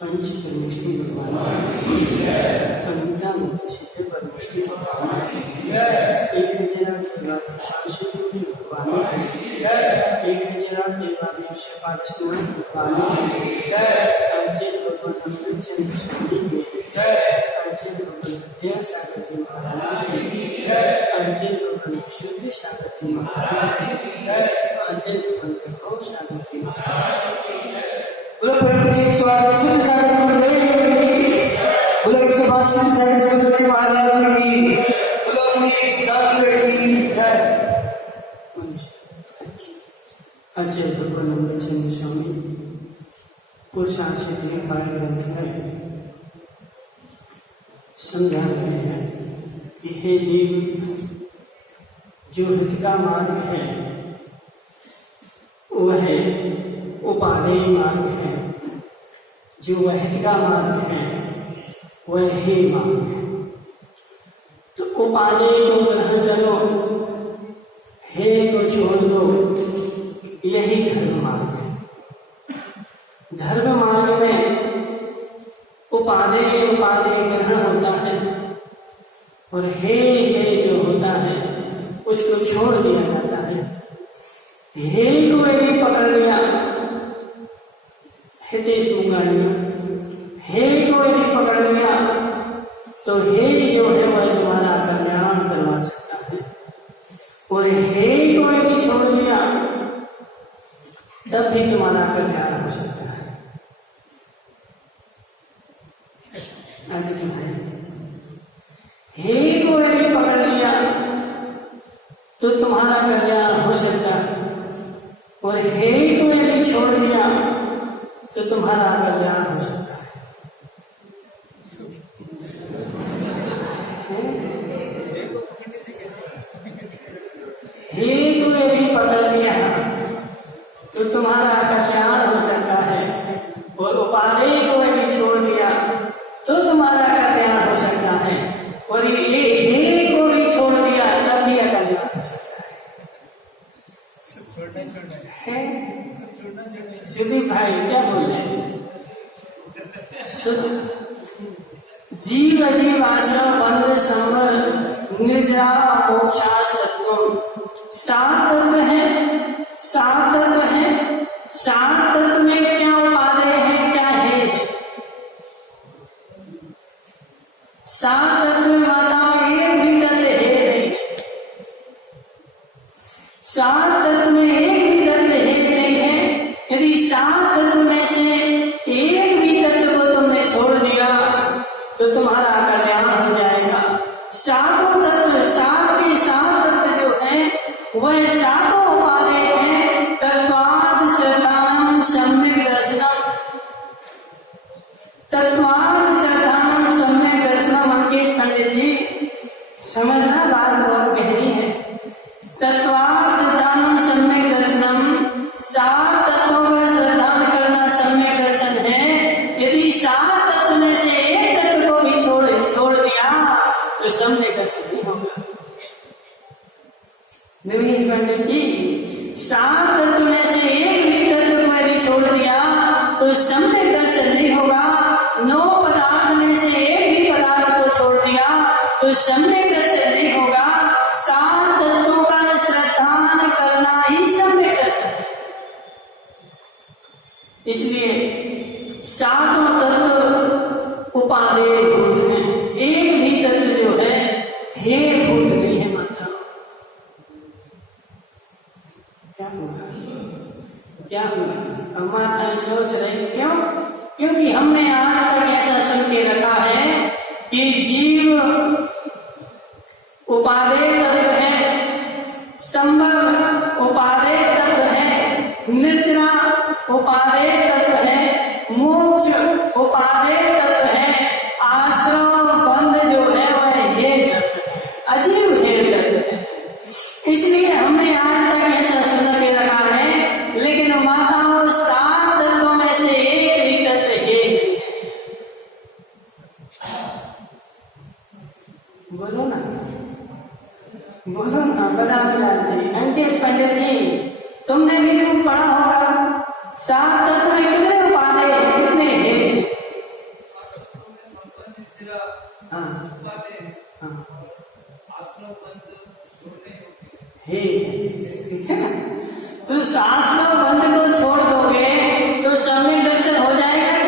पंच परमेष्टि भगवान अनंता मुक्त सिद्ध परमेष्टि भगवान एक हजार भगवान एक हजार देवादेव पारसनाथ भगवान आचार्य भगवान अमृतचंद्र स्वामी के आचार्य भगवान विद्यासागर जी महाराज आचार्य भगवान शुद्ध सागर जी महाराज आचार्य भगवान वैभव सागर जी महाराज आचार्य भगवान अमृतचंद्र स्वामी पुरुषार्थ से पाए ग्रंथ में समझा रहे हैं कि हे जीव, जो हित का मार्ग है वह है उपादेय मार्ग है, जो वह हित का मार्ग है वह हे मार्ग है। तो उपादेय को ग्रहण करो, हे को छोड़ दो, यही धर्म मार्ग है। धर्म मार्ग में उपादेय ग्रहण होता है और हे जो होता है उसको छोड़ दिया जाता है। हे को यदि पकड़ लिया हितेश मुंगाड़िया, हे को यदि पकड़ लिया तो हे जो है वह तुम्हारा कल्याण करवा सकता है, और हे को यदि छोड़ दिया तब भी तुम्हारा कल्याण हो सकता है। आज तुम्हारे हे को यदि पकड़ लिया तो तुम्हारा कल्याण हो सकता है, और हे को यदि छोड़ दिया तो तुम्हारा कल्याण हो सकता है। हे को यदि पकड़ लिया तो तुम्हारा कल्याण हो सकता है, और उपादेय को यदि छोड़ दिया तो तुम्हारा कल्याण हो सकता है, और ये हे को भी छोड़ दिया तब भी कल्याण हो सकता है। सुदीप भाई क्या बोल रहे हैं? जीव अजीव आश्रम बंद संवर निर्जरा मोक्षास तत्व, सात तत्व है, सात तत्व है, सात तत्व में क्या उपादेय है, क्या है? सात तत्व में माता एक भी तत्व है नहीं, सात तत्व में एक भी तत्व है नहीं है। यदि सात तत्व में से एक भी तत्व को तुमने छोड़ दिया तो तुम्हारा कल्याण हो जाएगा। सातों तत्व, सात के सात तत्व जो है वह सातों उपादेय हैं। तत्वार्थ श्रद्धानम सम्यक दर्शनम, तत्वार्थ श्रद्धानम सम्यक दर्शनम। अंकेश पंडित जी समझना, बात बहुत गहरी है। तत्वार्थ श्रद्धानम सम्यक दर्शनम, सात तत्वों का श्रद्धान करना सम्यक दर्शन है। यदि सात तत्व में से एक तत्व को भी छोड़ दिया तो सम्यक दर्शन नहीं होगा। दिनेश पंडित जी, 7 तत्व में से एक भी तत्व को यदि छोड़ दिया तो सम्यक दर्शन नहीं होगा। 9 पदार्थ में से एक भी पदार्थ को छोड़ दिया तो सम्यक दर्शन नहीं होगा। 7 तत्वों का श्रद्धान करना ही सम्यक दर्शन है। इसलिए 7 तत्व उपादेय भूत हैं, एक भी तत्व जो है हे भूत नहीं है। माता क्या हुआ? अब माता सोच रही क्यों? क्योंकि हमने आज तक ऐसा सुन के रखा है कि जीव उपादेय तत्व है, संभव उपादेय तत्व है, निर्जना उपादेय तत्व है, मोक्ष उपादेय तत्व है, आश्रम बंध जो है वह हे तत्व है, अजीव हे तत्व है। इसलिए हमने आज तक ऐसा सुन के रखा है। लेकिन माताओं 7 तत्वों में से एक भी तत्व हे नहीं है। बोलो ना, बोलो ना, बता बिलाल जी, अंकेश पंडित जी, तुमने भी खूब पढ़ा होगा। 7 तत्व में कितने उपादेय हैं, कितने हैं? हे, ठीक है ना? तो आश्रम बंध को छोड़ दोगे तो सम्यक दर्शन हो जाएगा।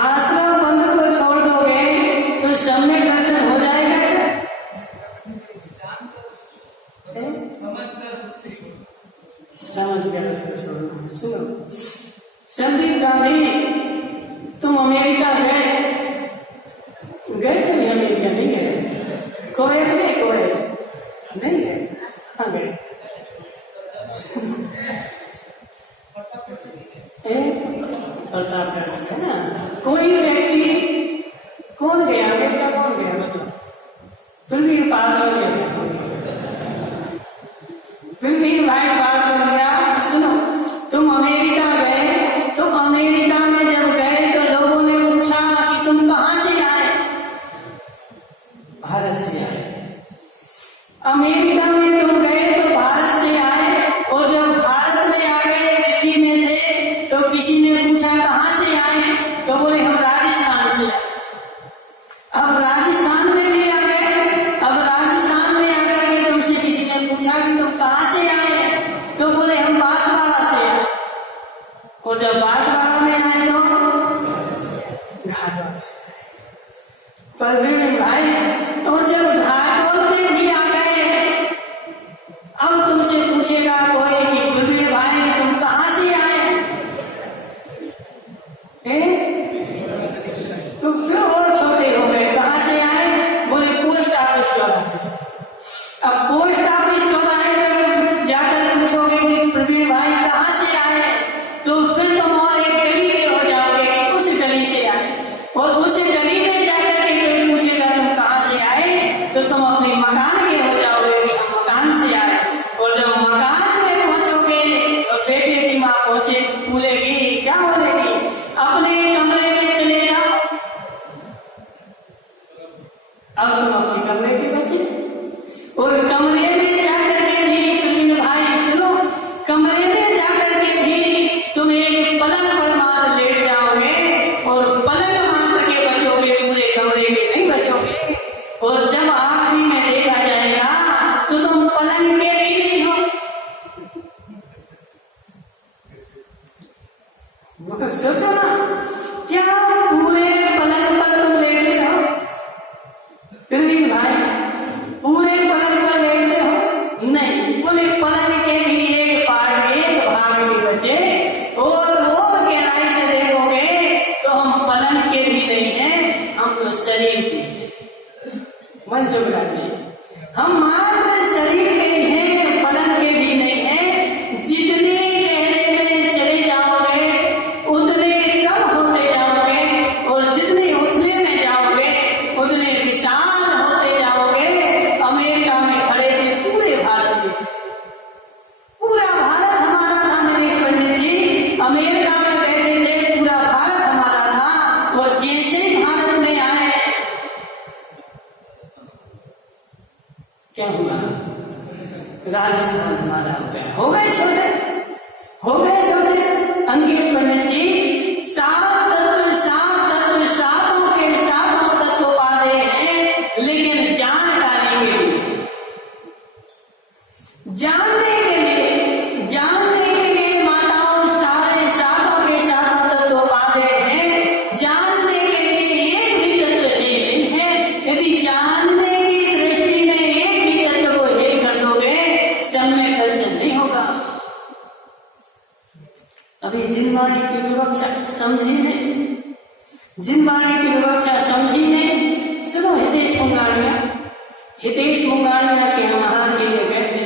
आश्रम बंध को छोड़ दोगे तो सम्यक दर्शन हो जाएगा। समझ कर उसको छोड़ना। सुनो संदीप गांधी, तुम अमेरिका गए थे? नहीं, अमेरिका नहीं गए। कोएत गए? कोएत नहीं गए। कहाँ गए? प्रतापगढ़ है ना। कोई व्यक्ति कौन गया अमेरिका? कौन गया मतलब? फिर भी पास हो गया, फिर भी भाई पास हो गया। सुनो, तुम अमेरिका गए तो अमेरिका में जब गए तो लोगों ने पूछा कि तुम कहाँ से आए? भारत से आए। अमेरिका में तुम गए तो भारत से आए, और जब भारत में आ गए, दिल्ली में थे, तो किसी ने पूछा कहाँ से आए? तो बोले हम राजस्थान से। अब राजस्थान में भी आ गए। अब राजस्थान में आकर के तुमसे किसी ने पूछा कि तुम कहाँ से आए? तो बोले हम बांसवाड़ा से आए। और जब बांसवाड़ा में आए तो घाटोल से। पर भाई, और जब घाटोल में भी आ गए, अब तुमसे पूछेगा कोई कि कुलबीर भाई तुम कहाँ से आए? तो फिर और छोटे हो गए। कहाँ से आए? बोले पोस्ट ऑफिस चौराहे से। अब पोस्ट ऑफिस चौराहे पर जाकर पूछोगे कि प्रवीण भाई कहाँ से आए, तो फिर तुम और एक गली के हो जाओगे कि उस गली से आए। और उस गली में जाकर के कोई पूछेगा तुम कहाँ से आए, तो तुम अपने मकान के हो जाओगे कि हम मकान से आए। और जब मकान में पहुंचोगे तो बेटे की माँ पहुंचे बोलेगी, क्या बोलेगी? अपने कमरे में चले जाओ। अब तुम अपने कमरे के बचे, और कमरे में जाकर के भी प्रवीण भाई सुनो, कमरे में जाकर के भी तुम एक पलंग पर मात्र लेट जाओगे, और पलंग मात्र के बचोगे, पूरे कमरे के नहीं बचोगे। और जब आखिरी में देखा जाएगा तो तुम पलंग के भी नहीं हो। सोचो ना, क्या पूरे पलंग पर तुम लेटते हो? प्रवीण भाई पूरे पलंग पर लेटते हो? नहीं, पूरे पलंग के भी एक पार्ट, एक भाग भी बचे। और गहराई से देखोगे तो हम पलंग के भी नहीं हैं, हम तो शरीर के हैं। मन से बुलाते हैं, हम मात्र शरीर के हैं, पलंग के भी नहीं हैं। जितने गहरे में चले जाओगे उतने कम होते जाओगे, और जितने उछले में जाओगे उतने विशाल होते जाओगे। अमेरिका में खड़े थे पूरे भारत के, पूरा भारत हमारा था। नरेश पंडित जी अमेरिका में बैठे थे, पूरा भारत हमारा था। और जैसे भारत में आए क्या हुआ? राजस्थान हमारा हो गए छोटे, अंकेश पंडित जी सातों के सातों तत्व पा रहे हैं, लेकिन जानने के लिए माताओं सारे सातों के सातों तत्व पा रहे हैं, जानने के लिए एक भी तत्व नहीं है। यदि जानने की दृष्टि में एक भी तत्व को हे कर दोगे, सब में दर्शन नहीं होगा। अभी जिनवाणी की विवक्षा समझी नहीं, सुनो हितेश मुंगाड़िया के महान के लिए बैठे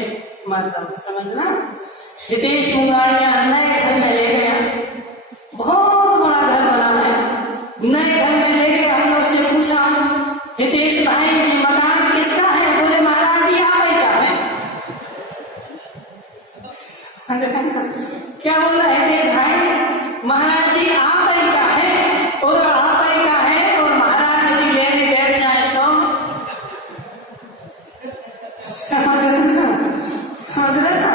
माता समझना। हितेश मुंगाड़िया नए घर में ले गया, बहुत बड़ा घर बना है, नए घर में ले गया। हम लोग से पूछा, हितेश भाई जी मकान किसका है? बोले महाराज जी आप ही का है। क्या बोला हितेश भाई? महाराज जी आप ही का है, और आप ही का है, और महाराज जी लेने बैठ जाए तो समझ रहे ना?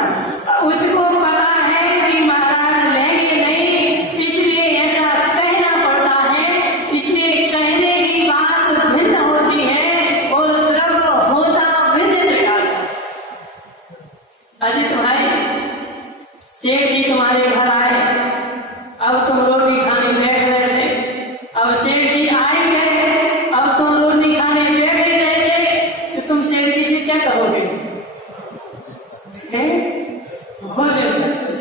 उसको पता है कि महाराज लेंगे नहीं, इसलिए ऐसा कहना पड़ता है। इसलिए कहने की बात भिन्न होती है और द्रव्य होता भिन्न प्रकार का। अजित भाई, सेठ जी तुम्हारे घर आए, अब तुम रोटी खाने बैठ रहे थे, अब सेठ जी आए गए, अब तुम रोटी खाने बैठ ही रहे थे, तो तुम सेठ जी से क्या कहोगे? भोजन,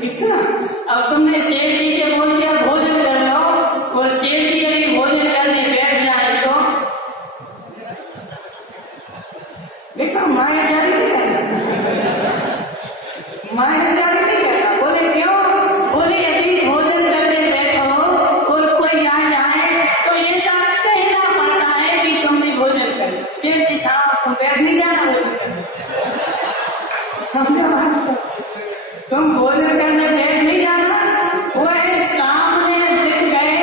ठीक है ना? अब तुमने सेठ जी से बोल दिया भोजन कर लो, और सेठ जी यदि भोजन करने बैठ जाए तो देखो मायाजारी नहीं करना। बोले क्यों? बोले यदि भोजन करने बैठो और कोई आ जाए तो ये सब कहना पड़ता है कि तुम भी भोजन कर लो। सेठ जी साहब तुम बैठ नहीं जाना भोजन करने, समझा बात? तुम भोजन करने बैठ नहीं जाना, वह सामने दिख गए,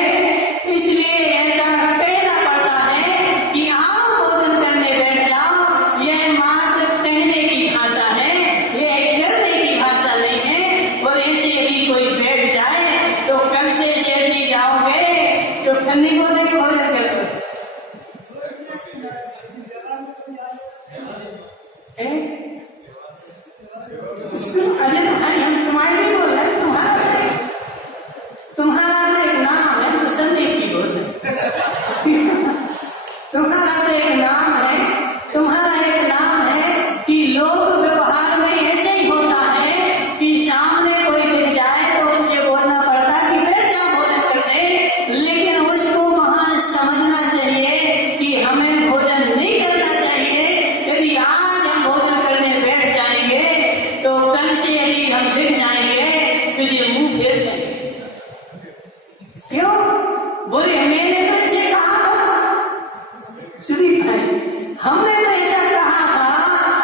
इसलिए ऐसा कहना पड़ता है कि आप भोजन करने बैठ जाओ। यह मात्र कहने की भाषा है, यह करने की भाषा नहीं है। और ऐसे यदि कोई बैठ जाए तो कल से सेठ जी जाओगे तो ठंडी बोले भोजन कर लो। अजय भाई हम तुम्हारे नहीं बोल रहे, तुम्हारा तो एक नाम है, तो संदीप की बोल रहे। तुम्हारा तो एक नाम है कि लोक व्यवहार में ऐसे ही होता है कि सामने कोई दिख जाए तो उससे बोलना पड़ता कि बैठ जाओ भोजन करने, लेकिन उसको वहां समझना चाहिए कि हमें भोजन नहीं करना चाहिए। यदि आज हम भोजन करने बैठ जाएंगे तो कल से यदि हम दिख जाएंगे तो ये मुंह फेर लेंगे। क्यों? बोले मैंने तो इसे कहा था सुदीप भाई, हमने तो ऐसा कहा था,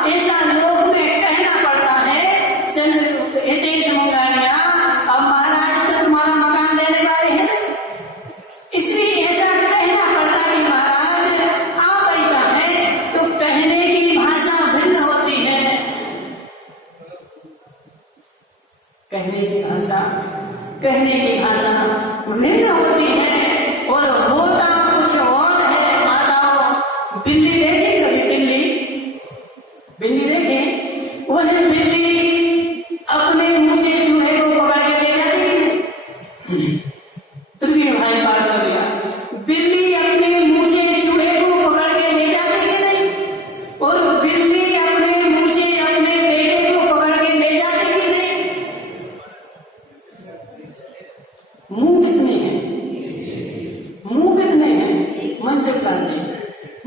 ऐसा लोग में कहना पड़ता है। हितेश मुंगाड़िया, अब महाराज तो तुम्हारा मकान लेने वाले हैं, इसलिए ऐसा कहना पड़ता है कि महाराज आप ही का है। तो कहने की भाषा भिन्न होती है, कहने की भाषा भिन्न होती है, और होता कुछ और है। माताओं, बिल्ली देखी कभी? बिल्ली देखी? वह बिल्ली अपने मुंह से चूहे को पकड़ के ले जाती कि नहीं? त्रिवीण भाई पाठ हो गया। बिल्ली अपने मुंह से चूहे को पकड़ के ले जाती कि नहीं? और बिल्ली अपने मुंह से अपने बेटे को पकड़ के ले जाती कि नहीं? मुंह कितने हैं? मन से करने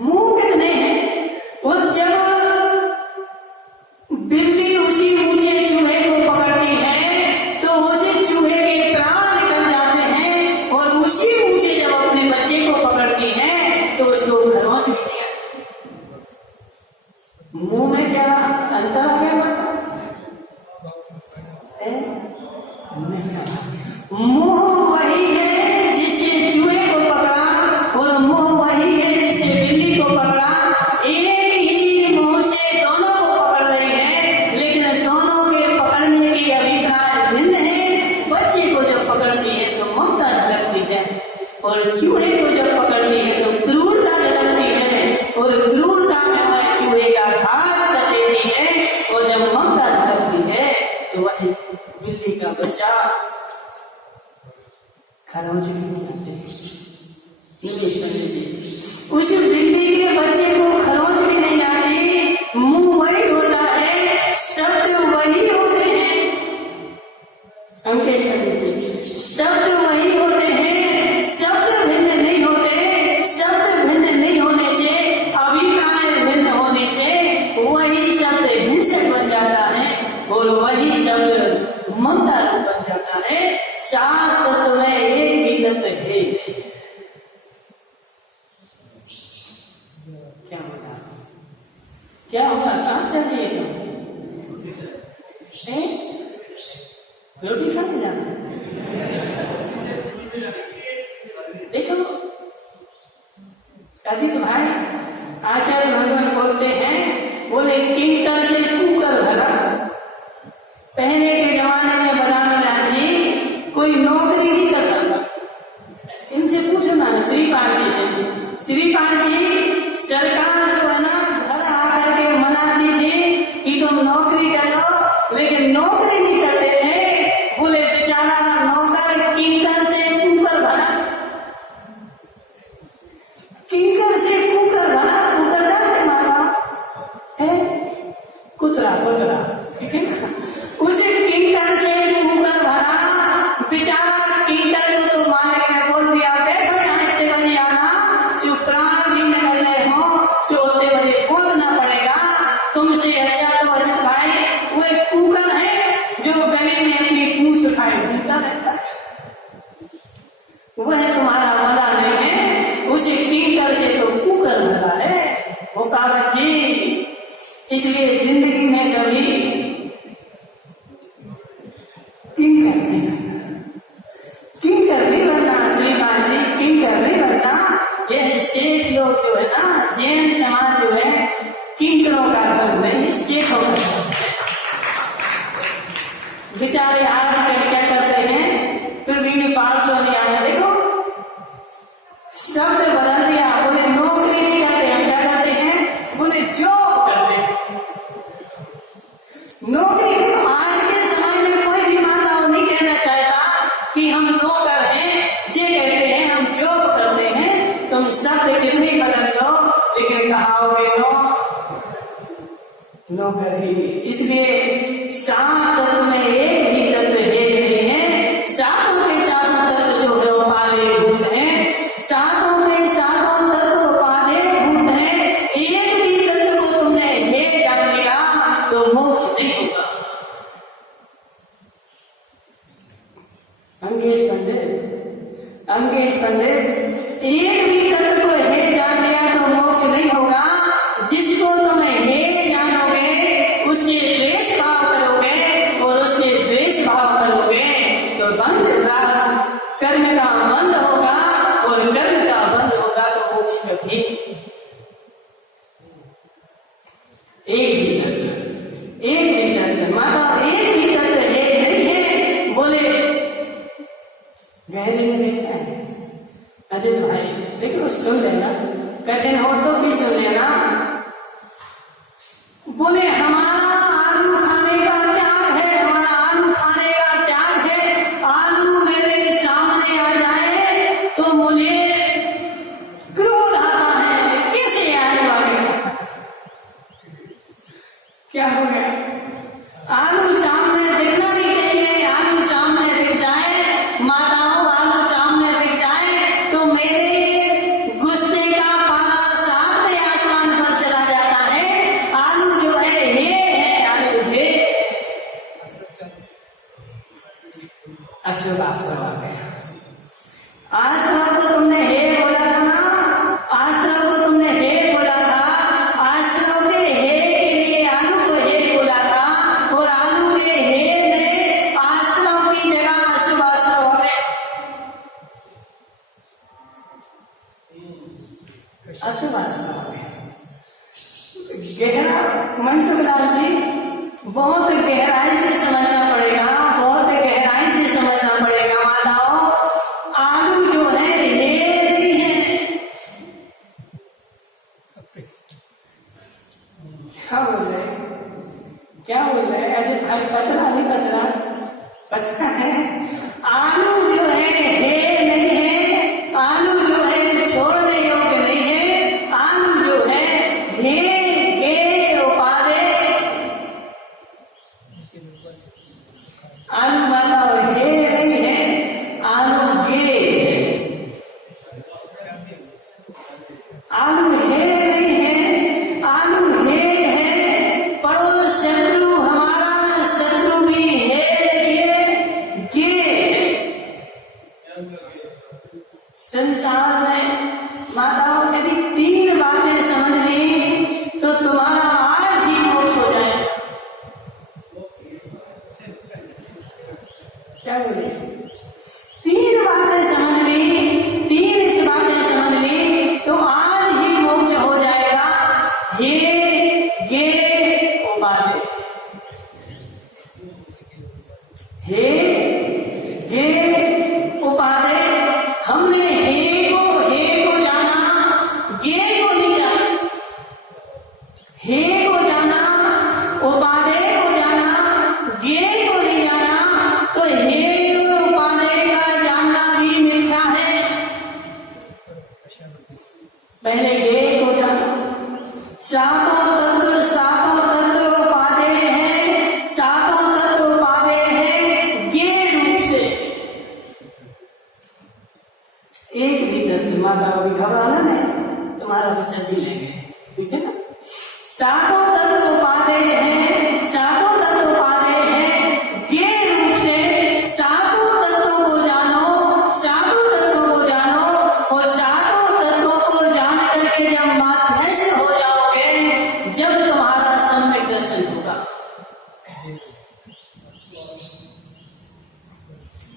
मुंह कितने हैं? और जब बिल्ली उसी मुंह से चूहे को पकड़ती है तो उसी चूहे के प्राण निकल जाते हैं, और उसी मुंह से जब अपने बच्चे को पकड़ती है तो उसको खरोंच भी दिया। मुंह में क्या अंतर आ गया? बता मुंह वही है जिससे चूहे को पकड़ा, और मुंह वही है जिससे बिल्ली को पकड़ा। एक ही मुंह से दोनों को खरोंच भी नहीं आते। उस बिल्ली के बच्चे को खरोंच भी नहीं आती, मुंह वही होता है, शब्द वही होते हैं। अंकेश पंडित, शब्द वही होते हैं, शब्द भिन्न नहीं होते। शब्द भिन्न नहीं होने से, अभिप्राय भिन्न होने से वही शब्द हिंसक बन जाता है और वही शब्द ममता रूप बन जाता है। सात तत्व में एक भी तत्व है नहीं। क्या होगा, क्या होगा, कहाँ चाहती है तुम? रोटी खाने जाना? देखो अजीत भाई, आचार्य भगवान बोलते हैं, बोले किंकर से कुकर भरा। पहले के जमाने में बदाम जी कोई नौकरी नहीं करता था। इनसे पूछना श्रीपाल जी से, श्रीपाल जी सरकार जो है ना घर आकर के मनाती थी कि तुम नौकरी कर लो, लेकिन नौकरी नहीं करते थे। बोले बेचारा नौकर किंकर से कुकर भरा। किंकर से कुकर भरा, कुकर जानते माता है? कुतरा कुतरा, ठीक है ना? उसे किंकर से कुकर भरा। बेचारा किंकर को तो मालिक ने बोल दिया, बैठो यहाँ इतने बजे आना, जो प्राण भी निकल रहे हो जो उतने बजे पहुंचना पड़ेगा। तुमसे अच्छा तो अजय भाई वो एक कुकर है जो गली में अपनी पूंछ उठाए घूमता रहता है। वह तुम्हारा मदा नहीं है, उसे किंकर से तो कुकर भरा है वो कागज जी। इसलिए जिंदगी में कभी किंकर नहीं बनना, किंकर नहीं बनना श्रीमान जी, किंकर नहीं बनना। यह शेष लोग जो है ना, जैन समाज जो है, किंकरों का धर्म नहीं, शेखों का धर्म है। बेचारे आज कल क्या करते हैं, फिर भी पार्श्वनिया में देखो शब्द बदल दिया। बोले नौकरी नहीं करते, हम क्या करते हैं, बोले जॉब करते हैं। नौकरी देखो आज के समय में कोई भी माता नहीं कहना चाहता कि हम नौकर हैं, ये कहते हैं हम जॉब करते हैं। तुम शब्द कितनी बदल दो, लेकिन कहाओगे तो नौकर ही। इसलिए सात तत्व में एक भी तत्व है नहीं है। सातों के सातों तत्व जो है वो पाले भूत हैं, सातों के सातों तत्व पाले भूत हैं। एक भी तत्व को तुमने हे जान लिया तो मोक्ष नहीं होगा। अंकेश पंडित, अंकेश पंडित, एक भी तत्व को हे जान लिया तो मोक्ष नहीं होगा। जिसको तुम हे जानोगे उससे द्वेष भाव करोगे और उससे द्वेष भाव करोगे तो बंध कर्म का बंध होगा और कर्म का बंध होगा तो मोक्ष कभी। एक भी तत्व, एक भी तत्व माता, एक भी तत्व है नहीं है। बोले गहरे में ले जाए अजय भाई, देखो सुन लेना, कठिन हो तो भी सुन लेना। बोले हमारा आलू खाने का त्याग है, हमारा आलू खाने का त्याग है। आलू मेरे सामने आ जाए तो मुझे क्रोध आता है, कैसे आलू आ गया, क्या हो गया? आलू सामने दिखना नहीं चाहिए, आलू सामने दिख जाए, माताओं आलू सामने दिख जाए तो मेरे गुस्से का पारा सातवें आसमान पर चला जाता है। आलू जो है आलू है। अशुभ आश्रम आ गया। आश्रम को तुमने हे बोला था ना, आश्रम को तुमने हे बोला था। आश्रम के हे के लिए आलू को हे बोला था और आलू के हे ने आश्रम की जगह अशुभ आश्रम हो गए। अशुभ आश्रम हो गए। गहरा मनसुखलाल जी, बहुत गहराई से समझना पड़ेगा, बहुत गहराई से समझना पड़ेगा। माताओं आलू जो है हे नहीं है। क्या बोल रहे, क्या बोल रहे अजित भाई? पचरा नहीं, पचरा पचरा है। आलू जो है हे हे गे उपाधे, हे गे उपाधे। हमने हे को जाना, गे को नहीं जाना। हे को जाना, उपाधे को जाना, गे को नहीं जाना, तो हे और उपाधे का जानना भी मिथ्या है। पहले गे को जाना। सातों तत्व उपाधे हैं, सातों तत्व उपाधे हैं गे रूप से। एक भी तत्व, माता को भी घबराना नहीं, तुम्हारा विषय भी लेंगे, ठीक है ना। सातों तत्व उपाधे हैं, सातों तत्व उपाधे हैं गे रूप से। सातों तत्वों को जानो, सातों तत्वों को जानो, और सातों तत्वों को जान करके जब माध्यस्थ हो जाओगे, जब तुम्हारा सम्यक दर्शन होगा।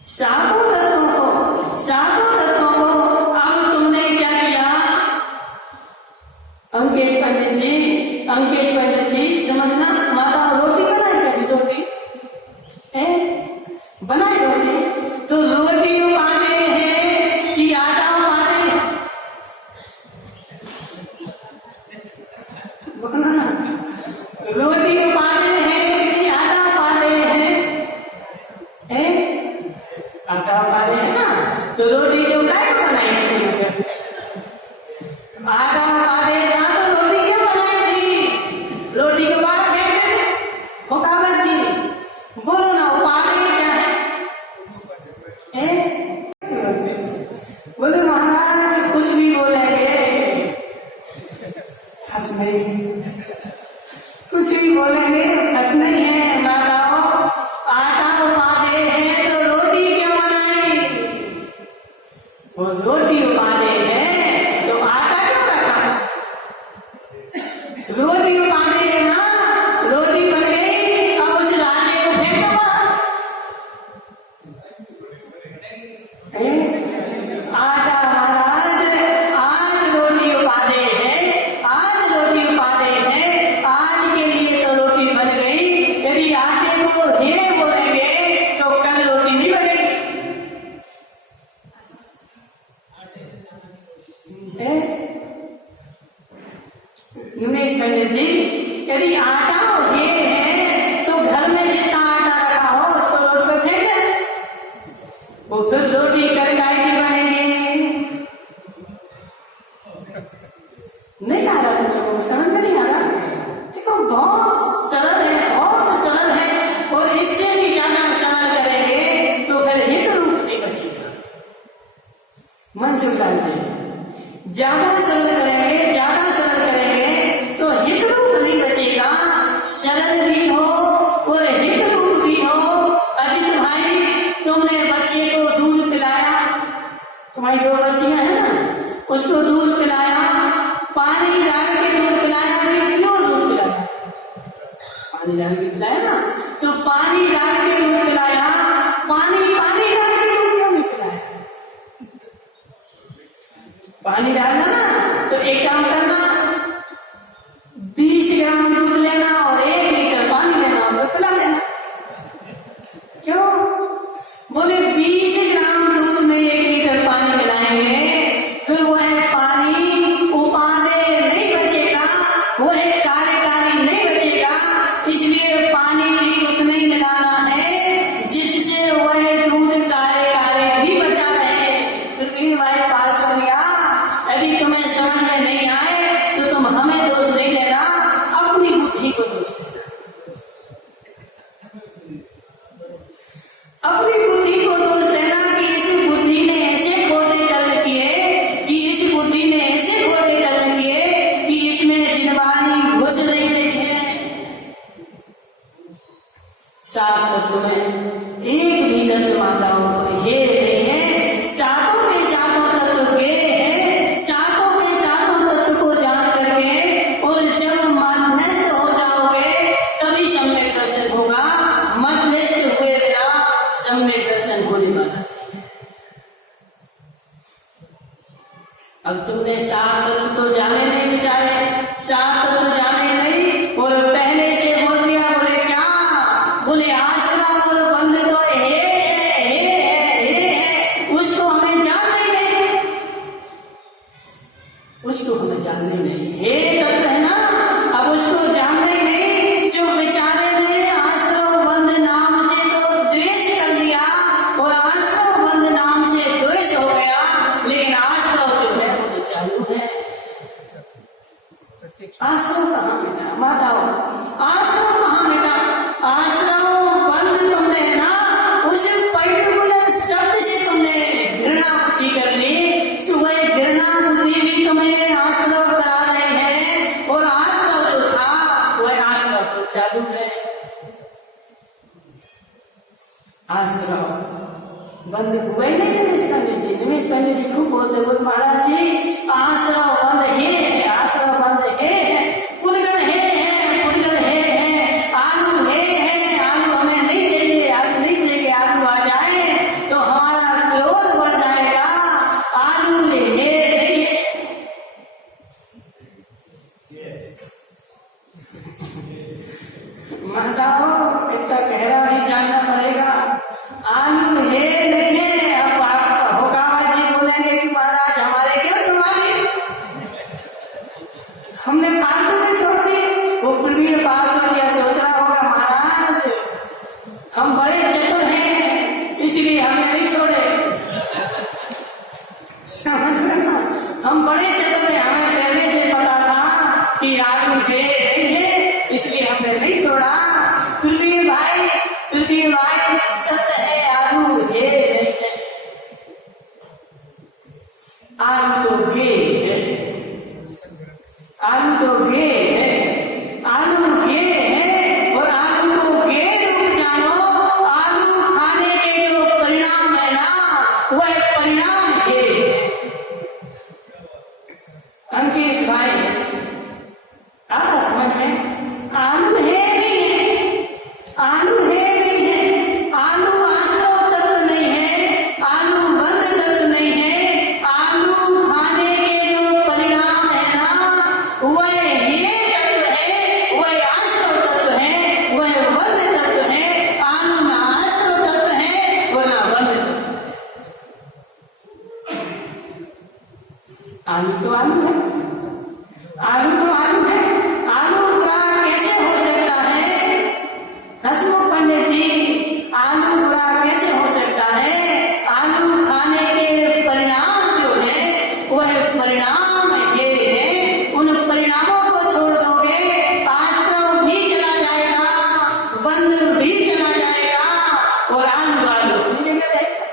सातों तत्वों को अब तुमने क्या किया? अंकेश पंडित जी समझना, माता रोटी बनाई, कभी रोटी बनाई रोटी, तो रोटी उपाधे है कि आटा उपाधे है? बोला ना, रोटी उपाधे है कि आटा उपाधे है? आटा उपाधे है ना, तो रोटी को काय को बनाई थी? आटा उपाधे था तो रोटी क्यों बनाई थी? रोटी के बाद फेंक देते हो कागज जी। बोलो ना, उपाधे क्या है? बोले महाराज कुछ भी बोलेंगे, हंस नहीं, कुछ भी बोलेंगे हंस नहीं है। माताओं, आटा उपाधे है तो रोटी क्यों बनाई? वो रोटी उपाधे है तो आटा क्यों रखा? रोटी उपाधे है ना, रोटी बन गई, अब उस आटे को फेंक दो बाहर। आटा महाराज आज रोटी उपाधे है, आज रोटी उपाधे है, आज के लिए तो रोटी बन गई। यदि आटे को हे बोलेंगे तो कल रोटी नहीं बनेगी। नुमेश पंडित जी, यदि आटा और हे है तो घर में जितना आटा रखा हो उसको रोड पे फेंक दे, वो फिर रोटी कर गाय की बनेगी। नहीं आ रहा तुम लोगों को समझ में नहीं आ रहा? देखो बहुत सरल है, बहुत सरल है, और इससे भी ज्यादा सरल करेंगे तो फिर हित रूप नहीं बचेगा। मनसुखलाल जी, ज्यादा सरल करेंगे, ज्यादा सरल करेंगे तो हित रूप नहीं बचेगा। सरल भी हो और हित रूप भी हो। अजित भाई, तुमने बच्चे को दूध पिलाया, तुम्हारी दो बच्चियां हैं ना, उसको दूध पिलाया, पानी डाल के दूध पिलाया, प्योर दूध पिलाया, पानी डाल के पिलाया ना, तो पानी डाल के दूध पिलाया, पानी डाल के दूध क्यों नहीं पिलाया? पानी डालना ना, तो एक काम करना, 20 ग्राम दूध लेना और 1 लीटर पानी लेना और पिला देना। क्यों? बोले 20 ग्राम दूध में 1 लीटर पानी मिलाएंगे, फिर वह पानी उपाधे नहीं बचेगा, वह कार्यकारी नहीं बचेगा। इसलिए पानी भी उतना ही मिलाना है जिससे वह दूध कार्यकारी भी बचा रहे। फिर तीन भाई पास हो गया। यदि तुम्हें समझ में नहीं आए तो तुम हमें दोष नहीं देना, अपनी बुद्धि को दोष देना। अपनी बुद्धि को दोष देना कि इस बुद्धि ने ऐसे खोटे कर्म किए, कि इस बुद्धि ने ऐसे खोटे कर्म किए कि इसमें जिनवानी घुस नहीं गई है। सात तत्व में एक भी तत्व माताओं को ये नहीं है। सातों के सातों तत्व गे है, सातों के सातों तत्व को जान करके और जब मध्यस्थ हो जाओगे तभी सम्यक दर्शन होगा। मध्यस्थ हुए बिना सम्यक दर्शन होने वाला नहीं है। अब तुमने सात तत्व तो जाने नहीं बेचारे, सात तत्व चालू है। आश्रम बंद हुआ ही नहीं। निमेश पंडित जी खूब बोलते, बोल महाराज जी आश्रम बंद है, आश्रम बंद है, पुलगन है, पुलगन है, आलू है, आलू हमें नहीं चाहिए, आलू नहीं चाहिए, आलू आ जाए तो हमारा क्रोध बढ़ जाएगा, आलू है नहीं है। माताओं इतना गहरा ही जानना पड़ेगा। आलू है नहीं है। अब आप होगावा जी बोलेंगे कि महाराज हमारे क्या सुना लिए, हमने फालतू में छोड़ दिए। वो प्रवीण पास हो गया, सोच रहा होगा महाराज हम बड़े चतुर हैं इसलिए हमने नहीं छोड़े। समझ में ना, हम बड़े चतुर हैं, हमें पहले से पता था कि आलू है नहीं है इसलिए हमने नहीं छोड़ा। प्रवीण भाई सत्य है, आलू है नहीं है। आलू तो गे है, आलू तो गे है, आलू गे है और आलू को गे रूप जानो। आलू खाने के जो परिणाम है ना वह परिणाम है। अंकेश भाई आपका समझ में आलू है नहीं है, आलू है नहीं है, आलू आश्रय तत्व नहीं है, आलू बंद तत्व नहीं है। आलू खाने के जो परिणाम है ना वह ये तत्व है, वह आश्रय तत्व है, वह बंद तत्व है। आलू ना आश्रय तत्व है और ना बंद तत्व। आलू तो आलू है, आलू तो आलू है। आलू बुरा कैसे हो सकता है हसमुख पंडित जी, आलू बुरा कैसे हो सकता है? आलू खाने के परिणाम जो है वह परिणाम है। उन परिणामों को छोड़ दोगे आश्रम भी चला जाएगा, बंद भी चला जाएगा और आलू आलू जगह रहेगा,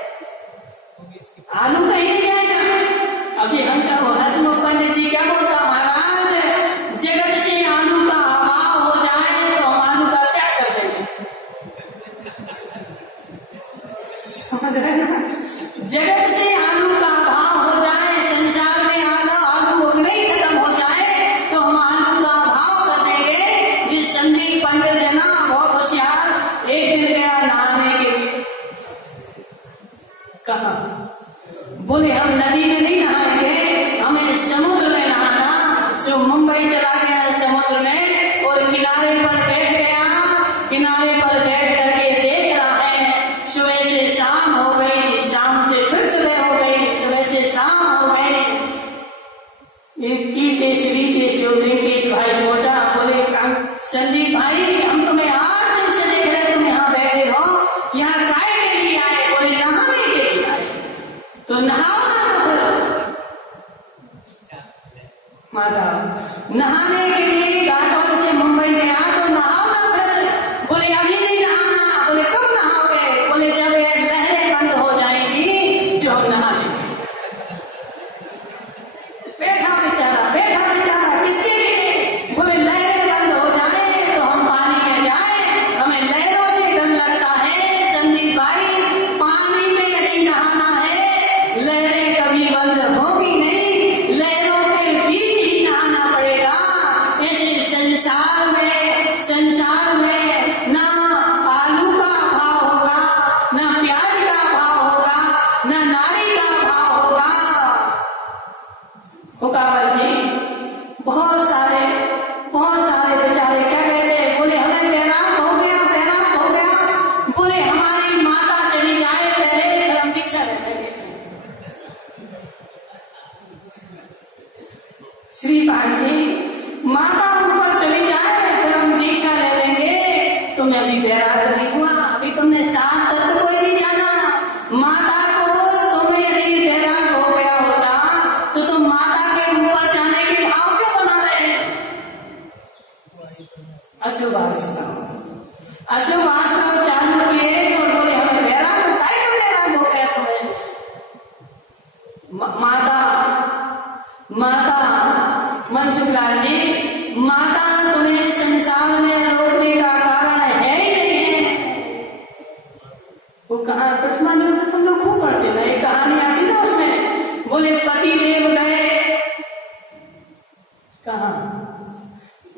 आलू कहीं नहीं जाएगा। अभी हम क्या हो, हसमुख पंडित जी क्या बोलता महाराज, जगत से आलू का अभाव हो जाए तो हम आलू का त्याग कर देंगे। समझ रहे ना, जगत से आलू का अभाव हो जाए, संसार में आलू नहीं खत्म हो जाए तो हम आलू का अभाव कर देंगे। जिस संदीप पंडित है ना बहुत होशियार, एक दिन गया नहाने के लिए, कहा बोले हम नदी में नहीं नहाएंगे, हमें समुद्र में नहाना। सो मुंबई चला गया समुद्र में और किनारे पर बैठ गया, किनारे पर बैठ करके देख रहा है सुबह से शाम हो गई, शाम से फिर सुबह हो गई, सुबह से शाम हो गई। कीर्तेश जो लिंकेश भाई पहुंचा, बोले संदीप भाई हम तुम्हें 8 दिन से देख रहे, तुम यहाँ बैठे हो, यहाँ काय के लिए आए? बोले नहाने के लिए आए। तो नहाओ माता, नहाने के लिए घाटों से मुंबई गया तो नहाओ ना फिर। बोले अभी नहीं नहाना। बोले कब नहाओगे? बोले जब लहरें बंद हो जाएंगी जो हम नहाएंगे। बैठा बेचारा किसके लिए? बोले लहरें बंद हो जाए तो हम पानी में जाए, हमें लहरों से डर लगता है। संदीप भाई पानी में यदि नहाना है, लहरें कभी बंद होगी नहीं, लहरों के बीच ही नहाना पड़ेगा। ऐसे संसार में ना आलू का अभाव होगा, ना प्याज का अभाव होगा, ना नारी का अभाव होगा। हुकावत जी बहुत सारे बेचारे क्या कहते हैं? बोले हमें बैराग हो गया। बोले हमारी माता चली जाए पहले फिर हम दीक्षा ले लेंगे। श्रीपाद जी माता ऊपर चली जाए फिर हम दीक्षा ले लेंगे। तुम्हें अभी बैराग नहीं हुआ, अभी तुमने सात तत्व को ही नहीं जाना। माता को तुम्हें यदि बैराग हो गया होता तो तुम माता के ऊपर जाने के भाव क्यों बना रहे हैं? अशुभ आश्रम चालू किए और बोले हमें बैराग हो गया तुम्हें। माता मनसुखलाल जी, माता तुम्हें संसार में रोकने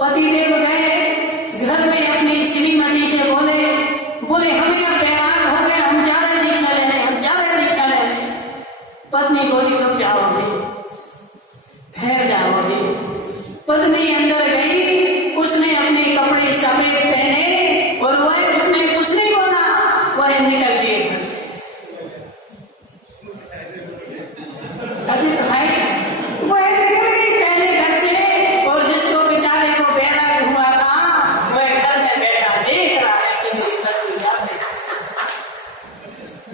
पतिदेव गए घर में अपनी श्रीमती से बोले हमें अब बैराग हो गए, हम जा रहे दीक्षा लेने। पत्नी बोली कब जाओगे, ठहर जाओगे। पत्नी अंदर गई, उसने अपने कपड़े सफेद पहने और वह उसने कुछ नहीं बोला, वह निकल दिए घर से। अजित भाई वह निकल गई पहले घर से, और जिसको बेचारे को बैराग हुआ था वह घर में बैठा देख रहा है कि मेरी पत्नी जा रही है।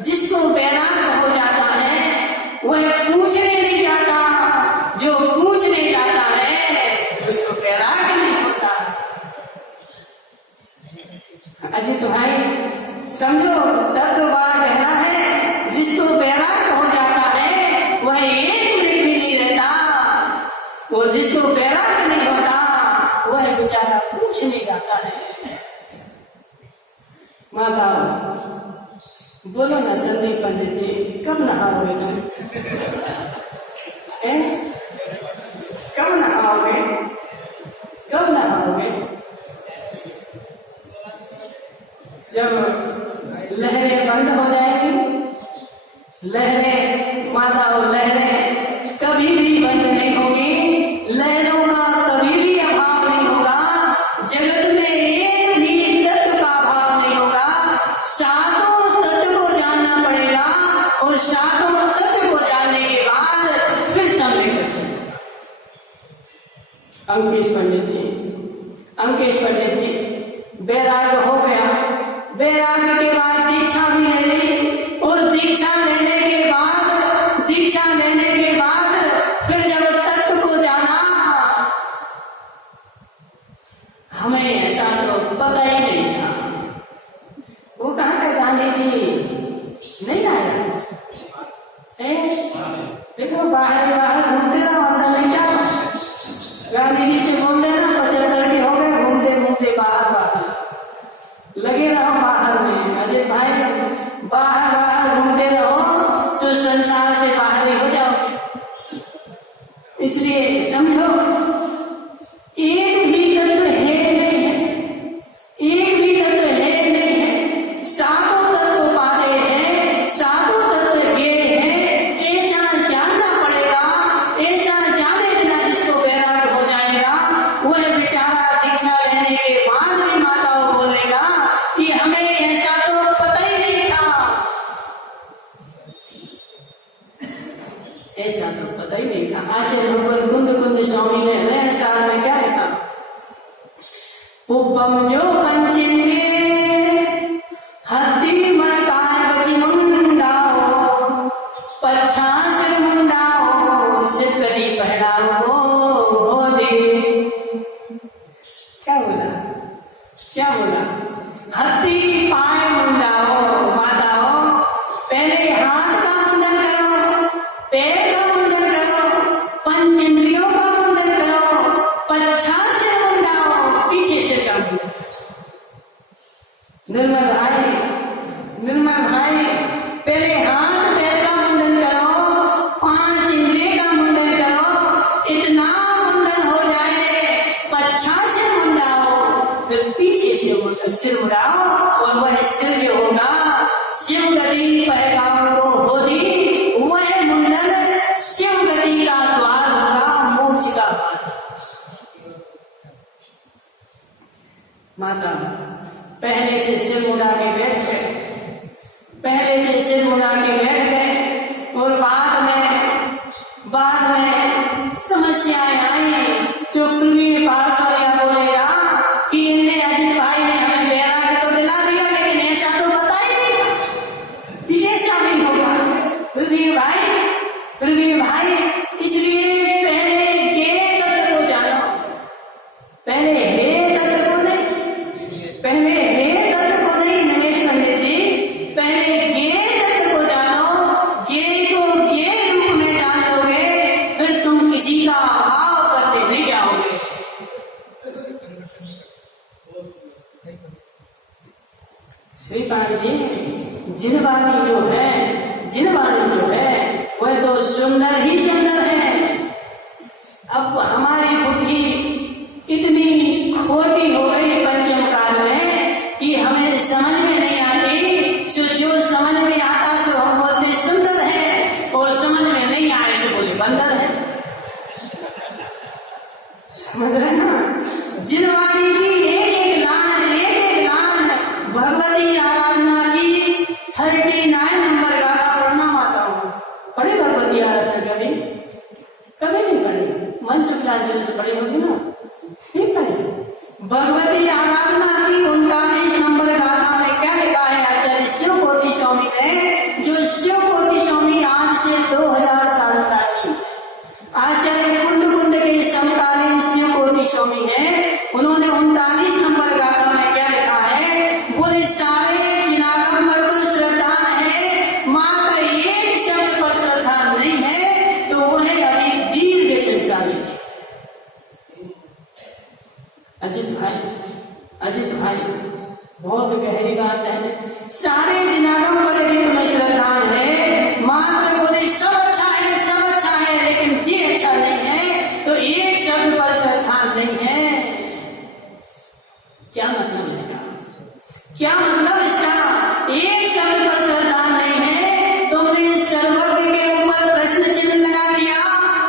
जिसको बैराग हो जाता है वह पूछने नहीं जाता, जो पूछने जाता है उसको बैराग नहीं होता। अजित भाई समझो तत्व बड़ा गहरा है। जिसको बैराग हो जाता है वह एक मिनट भी नहीं रहता, और जिसको बैराग नहीं होता वह बेचारा पूछने जाता है। माता बोलो ना संदीप पंडित जी, कब नहाओगे तुम? कब नहाओगे? कब नहाओगे? जब लहरें बंद हो जाएंगी। लहरें माता, और लहरें कभी भी बंद नहीं होगी, लहरों का कभी भी अभाव नहीं होगा। जगत में एक भी तत्व का अभाव नहीं होगा। सातों तत्व को जानना पड़ेगा, और सातों तत्व को जानने के बाद फिर समय कर सकते। अंकेश पंडित जी बैराग हो गया। बैराग के बाद दीक्षा भी ले ली, और दीक्षा लेने के बाद फिर जब तत्व को जाना, हमें ऐसा तो पता ही नहीं था। वो कहाँ गए गांधी जी? नहीं आया। देखो बाहर घूमते रहो, अंदर नहीं जाओ। गांधी जी से बोल देना 75 के हो गए, घूमते बाहर लगे रहो बाहर में। अजय भाई बाहर घूमते रहो तो संसार से बाहर ही हो जाओगे। इसलिए समझो एक भी तत्व है नहीं है, एक भी तत्व है नहीं है। सातों तत्व पाते हैं, सातों तत्व ये है। ऐसा जानना पड़ेगा, ऐसा जाने बिना जिसको बैराग हो जाएगा वह बेचारा दीक्षा लेने के बाद भी माताओं बोलेगा कि हमें ऐसा तो पता ही नहीं था, ऐसा तो पता ही नहीं था। आचार्य कुंद स्वामी ने रहन सार में क्या लिखा? पुब्बम जो पंचिंगे हत्ती मनकाय बची मुंडाओ, पच्छा सिर मुंडाओ, सिद्धि पहनाओ हो दे। क्या बोला? हत्ती पाए मुंडाओ। माताओं पहले हाथ का मुंडन करो, पैर का मुंडन करो, पंच इंद्रियों का मुंडन करो, पच्छा से मुंडाओ, पीछे से का मुंडन करो। निर्मल भाई पहले हाथ पैर का मुंडन करो, 5 इंद्रिय का मुंडन करो। इतना मुंडन हो जाए, पच्छा से मुंडाओ, फिर पीछे से सिर मुड़ाओ, और वह सिर जो होगा शिव गति पहगाम को होगी। वह मुंडन शिव गति का द्वार होगा, मोक्ष का द्वार। माता पहले से सिर मुड़ा के बैठ गए, और बाद में समस्याएं आई। जो पृथ्वी पास बोलेगा कि इनने अजित भाई ने हमें बैराग तो दिला दिया, लेकिन ऐसा तो पता ही नहीं था कि ऐसा भी होगा। प्रवीण भाई इसलिए पहले ये तत्व को जानो, पहले हे तत्व को नहीं नरेश पंडित जी, पहले ये तत्व को जानो। ये को ये रूप में जान लोगे, फिर तुम किसी का अभाव करते नहीं जाओगे। श्रीपाद जी जिनवाणी जो है वह तो सुंदर ही सुंदर है। अब हमारी बुद्धि इतनी भगवती आराधना की 39 नंबर गाथा में क्या लिखा है आचार्य शिव कोटि स्वामी ने, जो शिव कोटि स्वामी आज से 2000 साल प्राचीन आचार्य कुंड के समकालीन शिव कोटि स्वामी है, उन्होंने 39 नंबर गाथा में क्या लिखा है, बोले सारे जिनागम पर तो श्रद्धा है, मात्र एक शब्द पर श्रद्धा नहीं है, तो वह अभी दीर्घ संचारी है। अजित भाई बहुत गहरी बात है। सारे जिनागम पर यदि तुम्हें श्रद्धा है, मात्र बोले सब अच्छा है लेकिन जी अच्छा नहीं है, तो एक शब्द पर श्रद्धा नहीं है। क्या मतलब इसका? एक शब्द पर श्रद्धा नहीं है, तुमने सर्वज्ञ के ऊपर प्रश्न चिन्ह लगा दिया,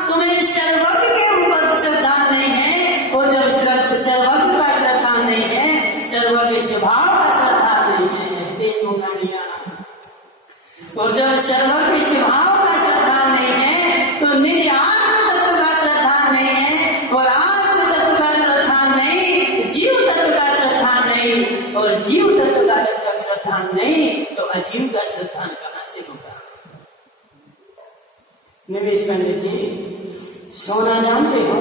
तुम्हें सर्वज्ञ के ऊपर श्रद्धा नहीं है, और जब सर्वज्ञ का श्रद्धा नहीं है, सर्वज्ञ स्वभाव का श्रद्धा नहीं है, देश मुंगाड़िया, और जब सर्वज्ञ स्वभाव का श्रद्धा नहीं है, तो निज आत्म तत्व का श्रद्धा नहीं है, और आत्म तत्व का श्रद्धा नहीं, जीव तत्व का श्रद्धा नहीं, और जीव तत्व का जब तक श्रद्धा नहीं, तो अजीव का श्रद्धा कहां से होगा? निवेश पंडित जी, सोना जानते हो?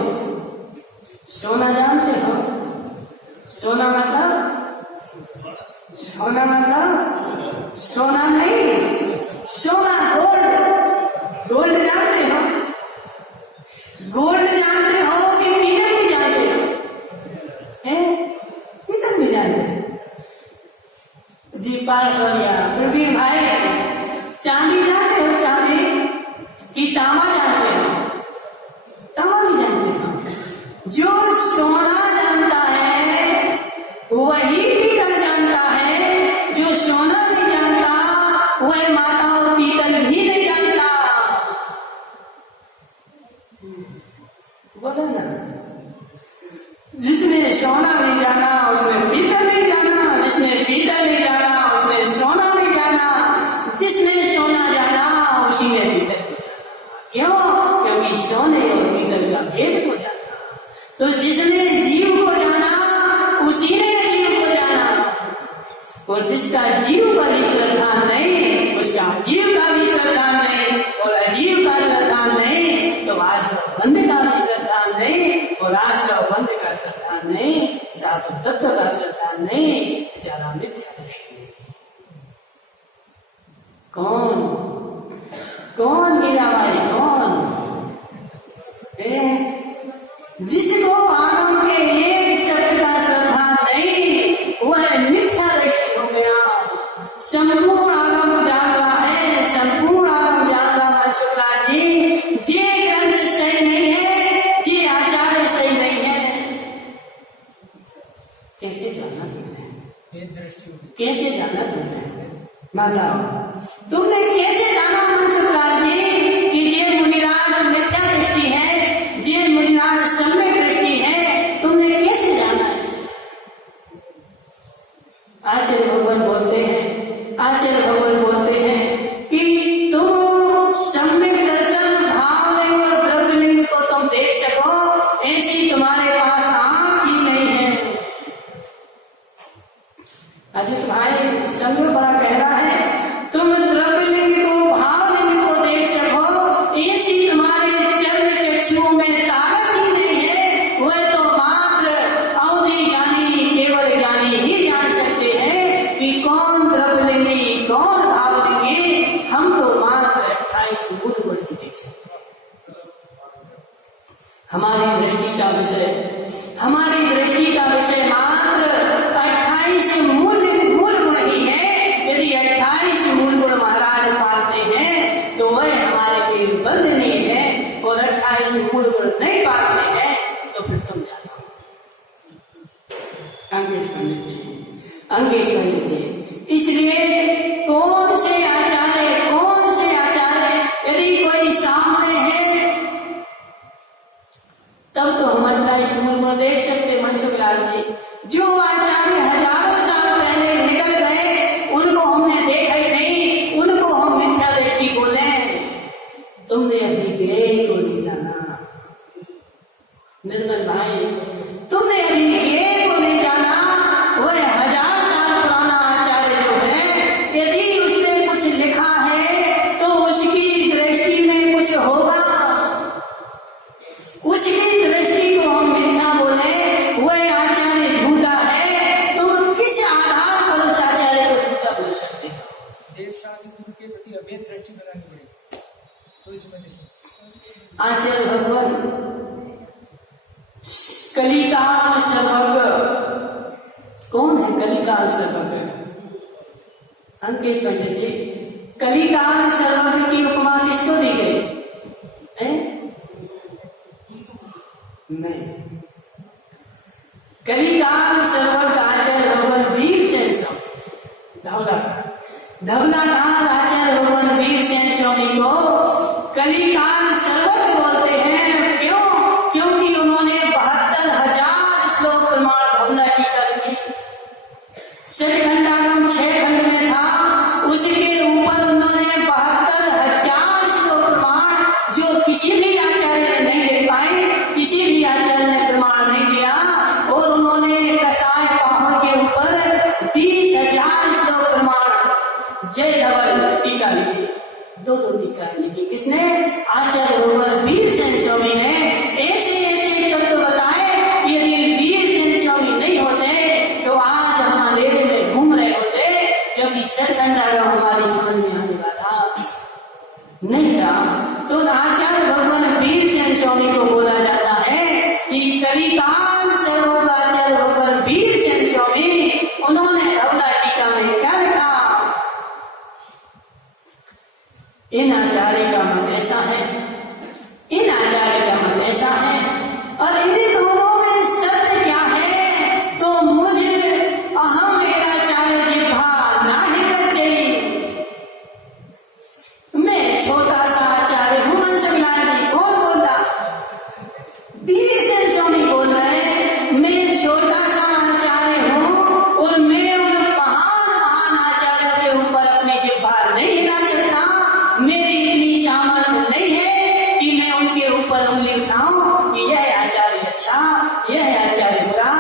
सोना मतलब सोना नहीं, सोना गोल्ड जानते हो? गोल्ड जानते हो कि पीतल भी जानते हो? पीतल भी जानते हो जी? पास हो गया। प्रवीण भाई, चांदी जानते हो? चांदी कि तांबा जानते हो? तांबा भी जानते हो? जो सोना जानता है वही पीतल जानता है, जो सोना नहीं जानता वह माता और पीतल भी नहीं जानता। बोला ना, जिसने सोना नहीं जाना उसने पीतल नहीं जाना, जिसने पीतल नहीं जाना उसने सोना नहीं जाना, जिसने सोना जाना उसी ने पीतल को जाना। क्यों? क्योंकि सोने और पीतल का भेद को जाना। तो जिसने जीव को जाना उसी ने अजीव को जाना, और जिसका जीव पर ही श्रद्धा नहीं, उसका अजीव का भी श्रद्धा नहीं, और अजीव का श्रद्धा नहीं तो आश्रव बंध का भी श्रद्धा नहीं, और आश्रव बंध का श्रद्धा नहीं, साधु तत्व का श्रद्धा नहीं, बेचारा मिथ्या दृष्टि। कौन गिरा भाई? जिसको आगम के एक शब्द का श्रद्धा नहीं, वह मिथ्या दृष्टि हो गया। संपूर्ण आगम जान रहा है, संपूर्ण आगम जान रहा है शुक्ला जी, जे ग्रंथ सही नहीं है, जे आचार्य सही नहीं है। कैसे जाना तुमने? बताओ, तुमने कैसे जाना मन शुक्ला जी कि जे मुनिराज मिथ्या दृष्टि है, जे मुनिराज सम्यक दृष्टि है? तुमने कैसे जाना इसे? आचार्य भगवान बोलते हैं कि तुम सम्यक दर्शन भावलिंग और द्रव्यलिंग को तुम देख सको, ऐसी तुम्हारे पास आंख ही नहीं है। अजित भाई, संग बड़ा गहरा है। तुम द्रव्यलिंग को भावलिंग को देख सको, ऐसी तुम्हारे चरण चक्षुओं में ताकत ही नहीं है। वह तो मात्र अवधि ज्ञानी, केवल ज्ञानी ही जान सकते हैं कि कौन द्रव्यलिंगी कौन भावलिंगी। हम तो मात्र 28 मूल गुण ही देख सकते हैं। हमारी दृष्टि का विषय मात्र 28 मूल गुण ही है। यदि 28 मूल गुण महाराज पालते हैं तो वह हमारे लिए बंधनीय है, और 28 मूल गुण नहीं पालते हैं तो फिर तुम जानो। अंगेश पंडित जी, इसलिए कौन से आचार्य यदि कोई सामने है तब तो हम 28 मूल गुण देख सकते। मनसुखलाल जी, जो आचार्य हजारों साल पहले निकल गए उनको हमने देखा ही नहीं, उनको हम मिथ्या दृष्टि बोले। तुमने अभी गए को नहीं जाना निर्मल भाई, तुमने अभी गए को नहीं जाना। आचार्य भगवान कलिकाल सर्वज्ञ। कौन है कलिकाल सर्वज्ञ? अंकेश पंडित जी, कलिकाल सर्वज्ञ की उपमा किसको दी गई है? नहीं, कलिकाल सर्वज्ञ आचार्य भगवान वीर सेन स्वामी धवलाधार आचार्य भगवान वीर सेन स्वामी को कलिकाल सर्वज्ञ बोलते हैं। क्यों? क्योंकि उन्होंने 72,000 श्लोक प्रमाण धवला टीका लिखी। षटखंडागम 6 खंड में था, उसके ऊपर उन्होंने 72,000 श्लोक प्रमाण, जो किसी भी आचार्य ने नहीं दे पाए, किसी भी आचार्य ने प्रमाण नहीं दिया। और उन्होंने कसाय पहाड़ के ऊपर 20,000 श्लोक प्रमाण जय धवल टीका लिखी। दो टीका लिखी। किसने? आचार्य भगवान वीर सेन स्वामी ने। ऐसे ऐसे तत्व बताए कि यदि वीर सेन स्वामी नहीं होते तो आज हम अंधेरे में घूम रहे होते, क्योंकि षटखंडागम हमारी समझ में आने वाला नहीं था। तो आचार्य भगवान वीर सेन स्वामी को बोला जाता है कि कलिकाल सर्वज्ञ आचार्य भगवान वीर सेन स्वामी, उन्होंने धवला टीका में क्या लिखा? इन आचार्य का मत ऐसा है, इन आचार्य का मत ऐसा है, और इन दोनों में सत्य क्या है? तो मुझे अहम आचार्य जिह्वा नाही लज्जई। मैं छोटा सा आचार्य हूं। मनसुखलाल जी कौन बोल रहा? वीर सेन स्वामी बोल रहे हैं, मैं छोटा सा आचार्य हूं और मैं उन महान आचार्यों के ऊपर अपनी जिह्वा नहीं हिला सकता। मेरी इतनी सामर्थ्य नहीं है कि मैं उनके ऊपर उंगली उठाऊं कि यह आचार्य अच्छा, यह आचार्य बुरा।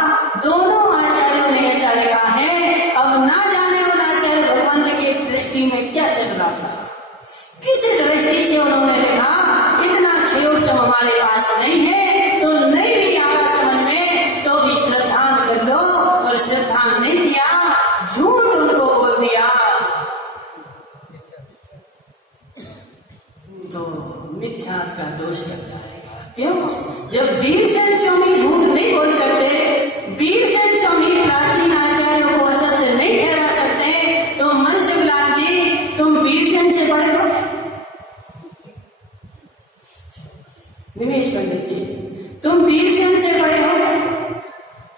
दोनों आचार्यों ने ऐसा लिखा है। अब ना जाने उन आचार्य भगवंत की दृष्टि में क्या चल रहा था, किस दृष्टि से उन्होंने लिखा। इतना क्षयोत्सव हमारे पास नहीं है, तो नहीं भी आया समझ में तो भी श्रद्धान कर लो, और श्रद्धान नहीं किया, झूठ उनको बोल दिया तो मिथ्यात का दोष लगता है। क्यों? जब वीर सेन स्वामी झूठ नहीं बोल सकते, वीर सेन स्वामी प्राचीन आचार्यों को असत्य नहीं ठहरा सकते, तो मनसुखलाल जी तुम वीर सेन से बड़े हो? निमेश पंडित जी तुम वीर सेन से बड़े हो?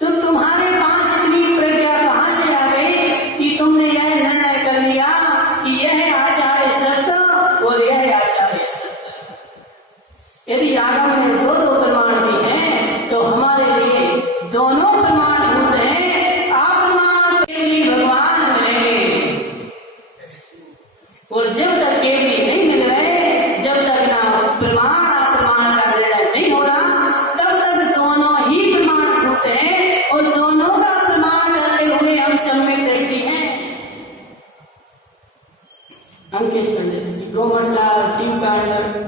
तो तुम्हारे पास इतनी प्रज्ञा कहां से आ गई कि तुमने यह निर्णय कर लिया कि यह आचार्य सत्य और यह आचार्य सत्य। यदि आगम में दो प्रमाण भी हैं तो हमारे लिए दोनों प्रमाण भूत हैं। अप्रमाण केवली भगवान मिलेंगे, और जब तक केवली नहीं मिल रहे, जब तक ना प्रमाण अप्रमाण का निर्णय नहीं हो रहा, तब तक दोनों ही प्रमाण भूत हैं, और दोनों का प्रमाण करते हुए हम सम्यक दृष्टि हैं। अंकेश पंडित जी गोमरसा जीवकांड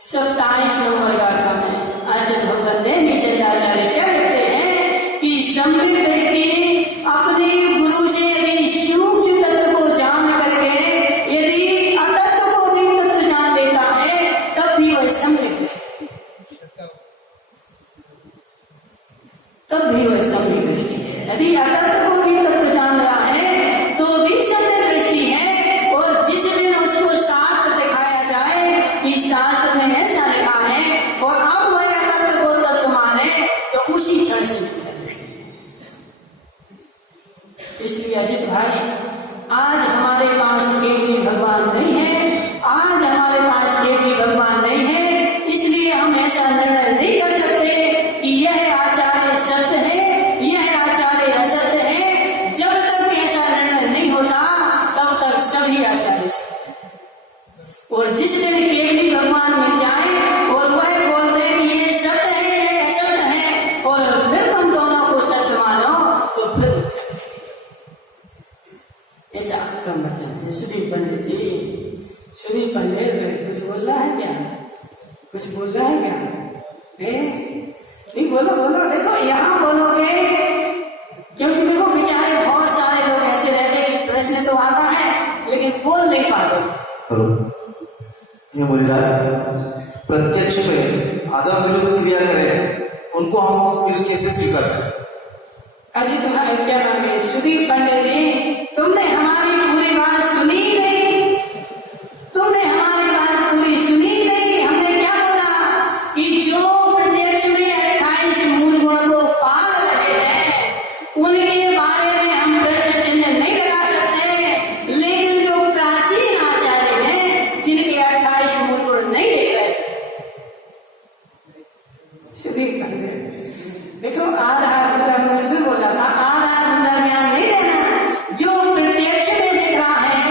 27 नंबर गाथा में आचार्य भगवान ने चंद्राचार्य क्या कहते हैं कि सम्यक दृष्टि अपने गुरु से यदि सूक्ष्म तत्व को जान करके यदि अतत्व को भी तत्व जान लेता है, तब भी वह सम्यक दृष्टि, तब भी वह सम्यक दृष्टि है। यदि अतत्व को भी तत्व जान रहा है तो भी सम्यक दृष्टि है। और जिस दिन उसको शास्त्र दिखाया जाए कि शास्त्र में ऐसा लिखा है, और अब वह अतत्व को तत्व माने, तो उसी क्षण से मिथ्या दृष्टि है। इसलिए अजित भाई, आज हमारे पास केवली भगवान नहीं है, आज हमारे पास केवली भगवान नहीं है, इसलिए हम ऐसा निर्णय नहीं कर सकते कि यह आचार्य सत्य है, यह आचार्य असत्य है। जब तक ऐसा निर्णय नहीं होता, तब तक सभी आचार्य सत्य है। और जिस दिन केवली भगवान मिल जाए और वह बोलते हैं कि ये सत्य है, ये असत्य है, और फिर तुम दोनों को सत्य मानो, तो फिर मिथ्या दृष्टि। ऐसा कम वचन है। सुधीर पंडित जी, सुधीर पंडित कुछ बोल रहा है क्या? कुछ बोल रहा है क्या? नहीं बोलो, बोलो। देखो यहाँ बोलोगे, क्योंकि देखो बेचारे बहुत सारे लोग ऐसे रहते कि प्रश्न तो आता है लेकिन बोल नहीं पाते। हेलो, ये बोलेगा प्रत्यक्ष में आगम विरुद्ध क्रिया करें उनको हम फिर कैसे स्वीकार करें? अजी तुम्हारे क्या नाम है? सुदीप पंडित जी, तुमने हमारी पूरी बात सुनी नहीं, तुमने हमारी बात पूरी सुनी नहीं। हमने क्या बोला कि जो प्रत्यक्ष में 28 मूल गुण को पाल रहे हैं उनके बारे में हम प्रश्न चिन्ह नहीं लगा सकते, लेकिन जो प्राचीन आचार्य हैं जिनके 28 मूल गुण नहीं देख रहे। सुदीप पंडित देखो, आधा अधूरा मुश्किल बोला था, आधा अधूरा ज्ञान नहीं देना। जो प्रत्यक्ष में दिख रहा है,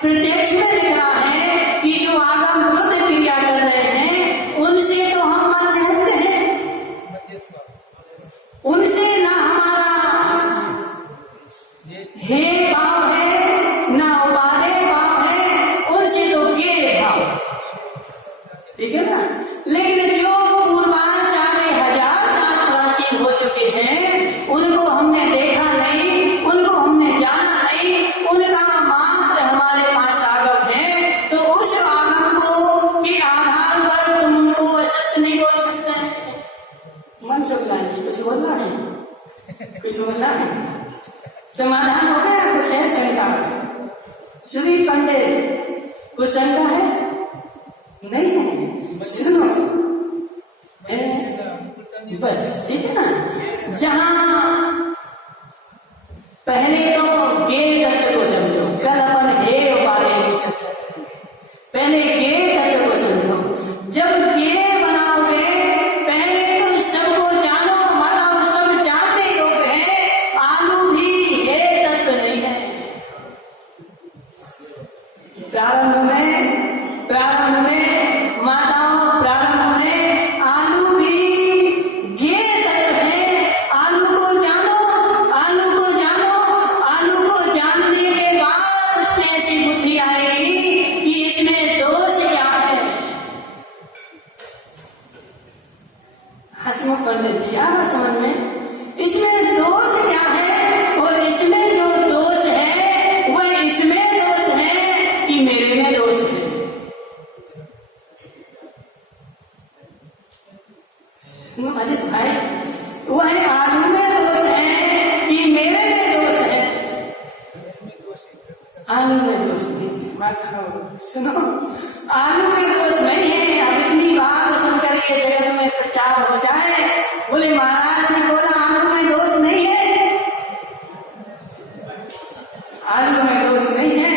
प्रत्यक्ष में दिख रहा है कि जो आगम विरुद्ध क्रिया कर रहे हैं उनसे तो हम मध्यस्थ हैं, उनसे ना हमारा हे भाव है ना उपादेय भाव है, उनसे तो गे भाव, ठीक है ना। लेकिन जो पूर्वाचार्य 1000 साल प्राचीन हो चुके हैं उनको हमने देखा नहीं, उनको हमने जाना नहीं, उनका मात्र हमारे पास आगम है, तो उस आगम को के आधार पर तुम उनको असत्य नहीं बोल सकते। मन शुक्ला जी कुछ बोलना है, कुछ बोलना है, समाधान हो गया? कुछ है शंका? सुदीप पंडित कुछ शंका है? नहीं है? सुनो बस, ठीक है ना। जहां पहले तो गे तत्व को समझो, कल अपन हे उपादेय की चर्चा करेंगे, पहले गे तत्व को समझो। जब गे बनाओगे पहले तो सबको जानो, मानो सब जानने योग्य है, आलू भी हे तत्व नहीं है। प्रारंभ में माताओं, प्रारंभ में आलू भी गे तत्व है। आलू को जानो, आलू को जानो, आलू को जानने के बाद उसमें ऐसी बुद्धि आएगी कि इसमें दोष क्या है। हसमुख पंडित जी आ रहा समझ में? इसमें दोष क्या है, और इसमें जो दोष है वह इसमें दोष है कि मेरे में दोष है। अजित भाई, वह आलू में दोष है कि मेरे में दोष है? आलू में दोष नहीं है। बात सुनो, आलू में दोष नहीं है। अब इतनी बात सुन करके जगत में प्रचार हो जाए, बोले महाराज ने बोला आलू में दोष नहीं है, आलू में दोष नहीं है।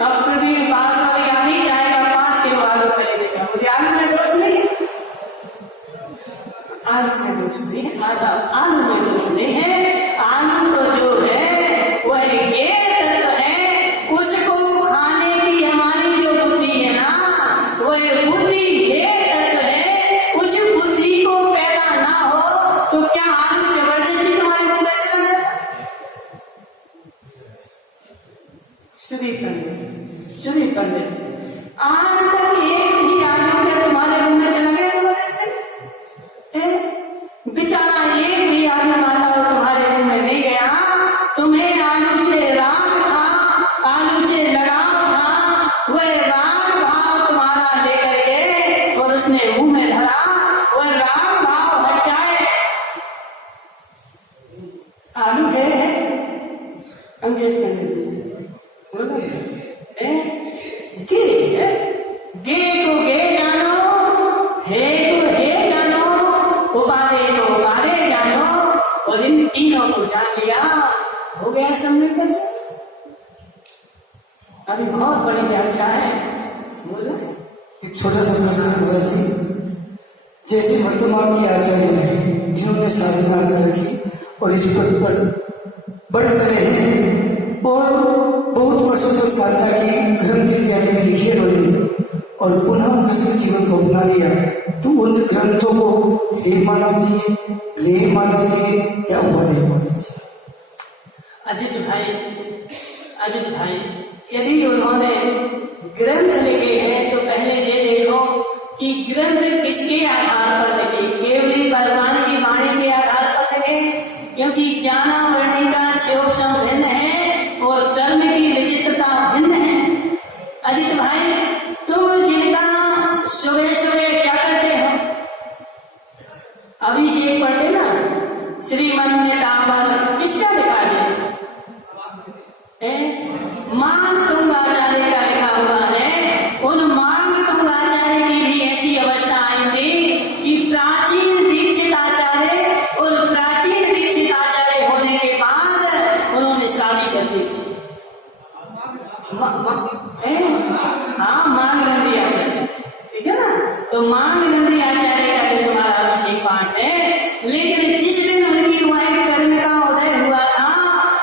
अब तो भी पास वाली आ ही जाएगा, 5 किलो आलू खरीदेगा, बोले आलू में दोष नहीं है, आलू में दोष नहीं है, आलू में दोष नहीं है। आलू तो जो है वह गे तत्व है, उसको खाने की हमारी जो बुद्धि है ना, वह बुद्धि गे तत्व है। उस बुद्धि को पैदा ना हो तो क्या आलू जबरदस्ती तुम्हारे मुंह में चला जाता? सुदीप पंडित, सुदीप पंडित, आज तक एक भी आलू क्या तुम्हारे मुंह में चला गया जबरदस्ती? बेचारा एक भी आलू माता तुम्हारे मुंह में नहीं गया। तुम्हें आलू से राग था, आलू से लगाव था, वह राग भाव तुम्हारा लेकर के और उसने मुंह में धरा, वह राग भाव हट जाए। आलू है अंग्रेज पंडित जी बोलो, गे है, गे को गे जानो, हे को हे जानो, उपादेय को उपादेय जानो, और इन तीनों को जान लिया, हो गया सम्यक दर्शन। अभी बहुत बड़ी व्याख्या है, बोला एक छोटा सा प्रश्न है भगत जी। जैसे वर्तमान के आचार्य हैं जिन्होंने साधना कर रखी और इस पद पर बढ़ते रहे हैं और बहुत वर्षों तक साधना की, ग्रंथ इत्यादि में लिखे बने और पुनः कृष्ण जीवन को अपना लिया, तो उन ग्रंथों को हे मानना चाहिए, ले मानना चाहिए या उपादेय मानना चाहिए? अजित भाई, यदि उन्होंने ग्रंथ लिखे हैं तो पहले ये देखो कि ग्रंथ किसके आधार पर लिखे। केवली भगवान की वाणी के आधार पर लिखे, क्योंकि ज्ञानावरणी का शिवोपम भिन्न है और कर्म की विचित्रता भिन्न है। अजित भाई, तुम जिनका किसका लिखा है? मांग तुंग आचार्य का लिखा हुआ है। उन मांग तुंग आचार्य की भी ऐसी अवस्था आई थी कि प्राचीन दीक्षित आचार्य और प्राचीन दीक्षित आचार्य होने के बाद उन्होंने शादी कर ली थी। हाँ, मांग नंदी आचार्य, ठीक है ना। तो मांग नंदी आचार्य का जो तुम्हारा अभिषेक पाठ है, लेकिन जिस दिन उनकी वह कर्म का उदय हुआ था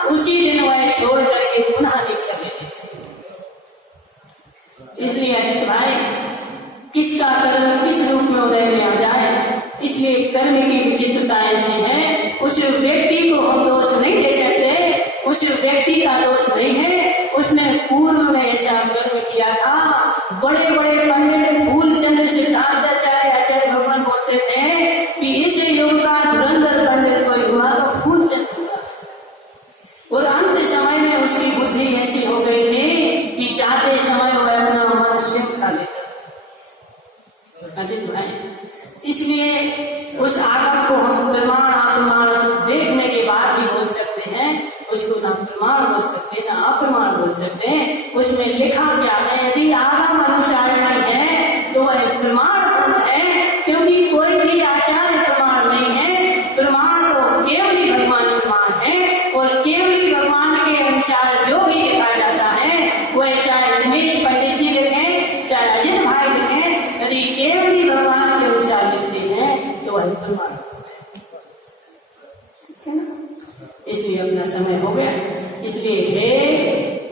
उसी दिन वह छोड़ करके पुनः दीक्षा ले ली थी। इसलिए अजित भाई, किसका कर्म किस रूप में उदय में आ जाए, इसलिए कर्म की विचित्रता ऐसी है। उस व्यक्ति को हम दोष नहीं दे सकते, उस व्यक्ति का दोष नहीं है। उसने पूर्व में ऐसा कर्म किया था। बड़े बड़े पंडित फूलचंद्र सिद्धार्थाचार्य आचार्य भगवान बोलते थे कि इस युग का धुरंधर पंडित कोई हुआ तो फूलचंद्र हुआ। और अंत समय में उसकी बुद्धि ऐसी हो गई थी कि जाते समय वह अपना मन स्वयं खा लेता था। अजित भाई, इसलिए उस आगम को हम प्रमाण अप्रमाण देखने के बाद ही बोल सकते हैं। उसको ना प्रमाण बोल सकते ना अप्रमाण बोल सकते हैं। उसमें लिखा क्या है? यदि आगम अनुसार नहीं है तो वह प्रमाण है, क्योंकि कोई भी आचार्य प्रमाण नहीं है। प्रमाण तो केवली भगवान प्रमाण है, और केवली भगवान के अनुसार जो भी लिखा जाता है, वह चाहे दिनेश पंडित जी लिखे, चाहे अजित भाई लिखे, यदि केवली भगवान के अनुसार लिखते हैं तो वह प्रमाण है ना। इसलिए अपना समय हो गया। इसलिए हे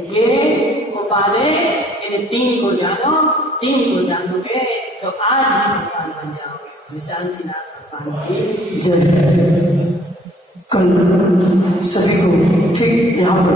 गे उपादे, इन तीन को जानो। तीन को जानोगे तो आज ही भगवान बन जाओगे। शांतिनाथ भगवान की जय। कल सभी को ठीक यहाँ पर